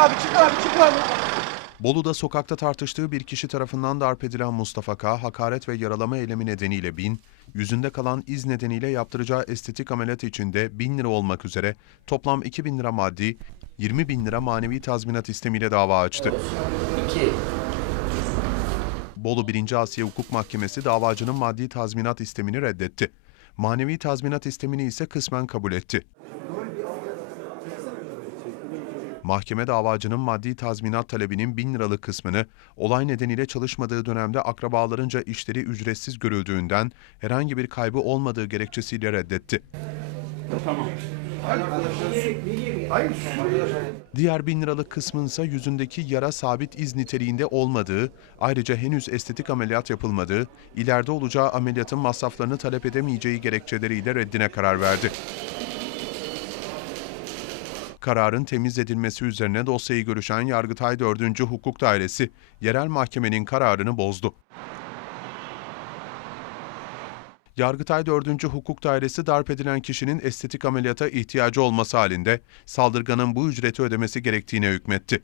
Abi çık abi çık abi. Bolu'da sokakta tartıştığı bir kişi tarafından darp edilen Mustafa K. hakaret ve yaralama eylemi nedeniyle bin, yüzünde kalan iz nedeniyle yaptıracağı estetik ameliyat için de 1000 lira olmak üzere toplam 2000 lira maddi, 20 bin lira manevi tazminat istemiyle dava açtı. 2. Bolu 1. Asya Hukuk Mahkemesi davacının maddi tazminat istemini reddetti. Manevi tazminat istemini ise kısmen kabul etti. Mahkeme davacının maddi tazminat talebinin 1000 liralık kısmını olay nedeniyle çalışmadığı dönemde akrabalarınca işleri ücretsiz görüldüğünden herhangi bir kaybı olmadığı gerekçesiyle reddetti. Diğer 1000 liralık kısmın ise yüzündeki yara sabit iz niteliğinde olmadığı, ayrıca henüz estetik ameliyat yapılmadığı, ileride olacağı ameliyatın masraflarını talep edemeyeceği gerekçeleriyle reddine karar verdi. Kararın temiz edilmesi üzerine dosyayı görüşen Yargıtay 4. Hukuk Dairesi, yerel mahkemenin kararını bozdu. Yargıtay 4. Hukuk Dairesi darp edilen kişinin estetik ameliyata ihtiyacı olması halinde saldırganın bu ücreti ödemesi gerektiğine hükmetti.